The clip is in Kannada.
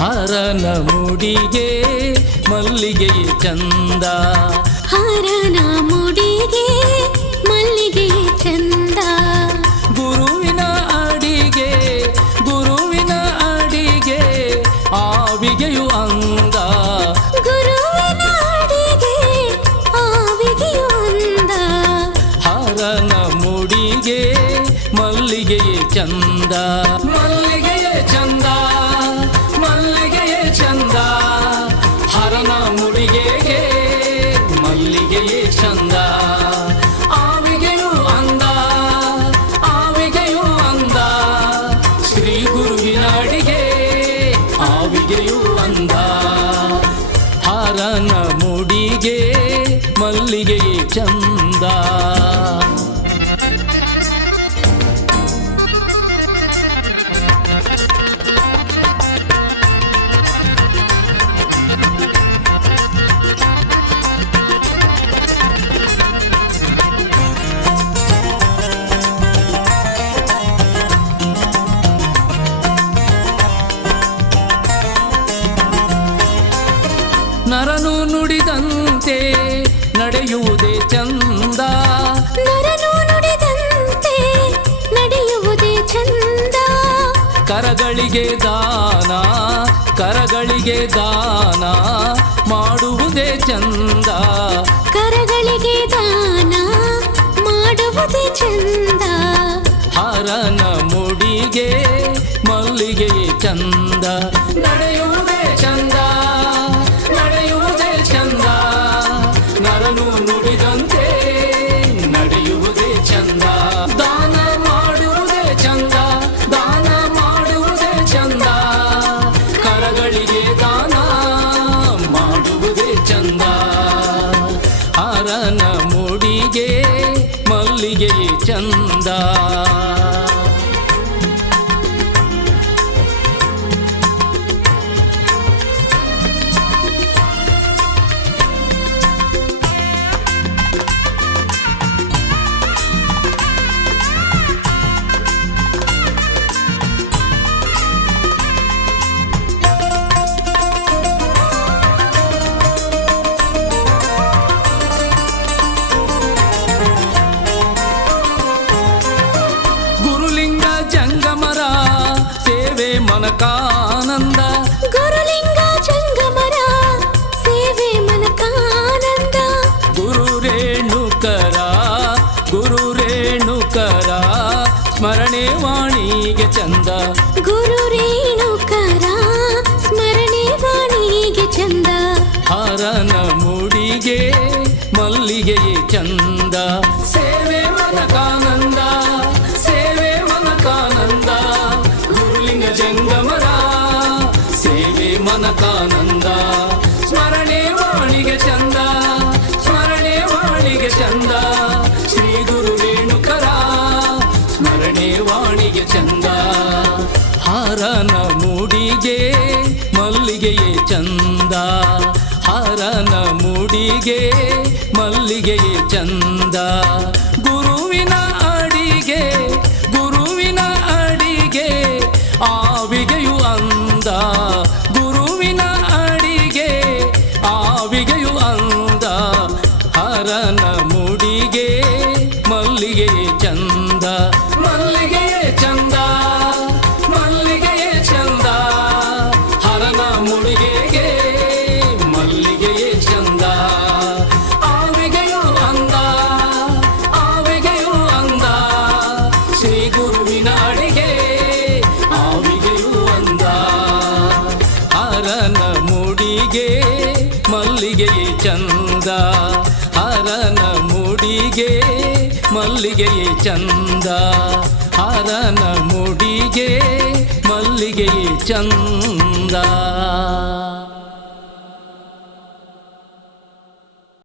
ಹರನ ಮುಡಿಗೆ ಮಲ್ಲಿಗೆಯೇ ಚಂದ, ಹರನ ಮುಡಿಗೆ ಮಲ್ಲಿಗೆಯೇ ಚಂದ. ಗುರುವಿನ ಅಡಿಗೆ ಗುರುವಿನ ಅಡಿಗೆ ಆವಿಗೆಯು ಅಂದ, ಗುರುವಿನ ಅಡಿಗೆ ಆವಿಗೆಯು ಅಂದ. ಹರನ ಮುಡಿಗೆ ಮಲ್ಲಿಗೆಯೇ ಚಂದ, ಮಲ್ಲಿಗೆಯೇ ಚಂದ, ಮಲ್ಲಿಗೆಯೇ ಚಂದ. ಹರನ ಮುಡಿಗೆಗೆ ಮಲ್ಲಿಗೆಯೇ ಚಂದ, ಆವಿಗೆಯೂ ಅಂದ, ಆವಿಗೆಯೂ ಅಂದ. ಶ್ರೀ ಗುರುವಿನ ಅಡಿಗೆ ಆವಿಗೆಯೂ ಅಂದ. ಹರನ ಮುಡಿಗೆ ಮಲ್ಲಿಗೆಯೇ ಚಂದ. ನರನು ನುಡಿದಂತೆ ನಡೆಯುವುದೇ ಚಂದ, ನರನು ನುಡಿದಂತೆ ನಡೆಯುವುದೇ ಚಂದ. ಕರಗಳಿಗೆ ದಾನ ಕರಗಳಿಗೆ ದಾನ ಮಾಡುವುದೇ ಚಂದ, ಕರಗಳಿಗೆ ದಾನ ಮಾಡುವುದೇ ಚಂದ. ಹರನ ಮುಡಿಗೆ ಮಲ್ಲಿಗೆಯೇ ಚಂದ, ನಡೆಯುವುದೇ ಚಂದ, ನಡೆಯುವುದೇ ಚಂದ. ನರನು ನುಡಿದಂತೆ ನಡೆಯುವುದೇ ಚಂದ, ದಾನ ಮಾಡುವುದೇ ಚಂದ, ದಾನ ಮಾಡುವುದೇ ಚಂದ. ಕರಗಳಿಗೆ ದಾನ ಮಾಡುವುದೇ ಚಂದ. ಹರನ ಮುಡಿಗೆ ಮಲ್ಲಿಗೆಯೇ ಚಂದ. ಜಂಗಮರ ಸೇವೆ ಮನಕಾನಂದ, ಗುರುಲಿಂಗ ಜಂಗಮರ ಸೇವೆ ಮನಕಾನಂದ. ಗುರು ರೇಣುಕರ ಗುರು ರೇಣುಕರ ಸ್ಮರಣೆ ವಾಣಿಗೆ ಚಂದ, ಗುರು ರೇಣುಕರ ಸ್ಮರಣೆ ವಾಣಿಗೆ ಚಂದ. ಹರನ ಮುಡಿಗೆ ಮಲ್ಲಿಗೆಯೇ ಚಂದ, ಸೇವೆ ಮನಕಾನಂದ, ಸೇವೆ ಮನಕಾನಂದ. ಗುರುಲಿಂಗ ಜಂಗಮರ ಸೇವೆ ಮನಕಾನಂದ, ಸ್ಮರಣೆ ವಾಣಿಗೆ ಚಂದ, ಸ್ಮರಣೆ ವಾಣಿಗೆ ಚಂದ. ಶ್ರೀ ಗುರು ರೇಣುಕರ ಸ್ಮರಣೆ ವಾಣಿಗೆ ಚಂದ. ಹರನ ಮುಡಿಗೆ ಮಲ್ಲಿಗೆಯೇ ಚಂದ, ಹರನ ಮುಡಿಗೆ ಮಲ್ಲಿಗೆಯೇ ಚಂದ. ಗುರುವಿನ ಅಡಿಗೆ ಗುರುವಿನ ಅಡಿಗೆ ಆವಿಗೆಯು ಅಂದ, ಗುರುವಿನ ಅಡಿಗೆ ಆವಿಗೆಯು ಅಂದ. ಹರನ ಮುಡಿಗೆ ಮಲ್ಲಿಗೆಯೇ ಚಂದ, ಮಲ್ಲಿಗೆಯೇ ಚಂದ, ಮಲ್ಲಿಗೆಯೇ ಚಂದ. ಹರನ ಮುಡಿಗೆಗೆ ಮಲ್ಲಿಗೆಯೇ ಚಂದ, ಆವಿಗೆಯೂ ಅಂದ, ಆವಿಗೆಯೂ ಅಂದ. ಶ್ರೀ ಗುರುವಿನ ಅಡಿಗೆ ಆವಿಗೆಯೂ ಅಂದ. ಹರನ ಮುಡಿಗೆ ಮಲ್ಲಿಗೆಯೇ ಚಂದ, ಹರನ ಮುಡಿಗೆ ಮಲ್ಲಿಗೆಯೇ ಚಂದ ಹರನ ಮುಡಿಗೆ ಮಲ್ಲಿಗೆಯೇ ಚಂದ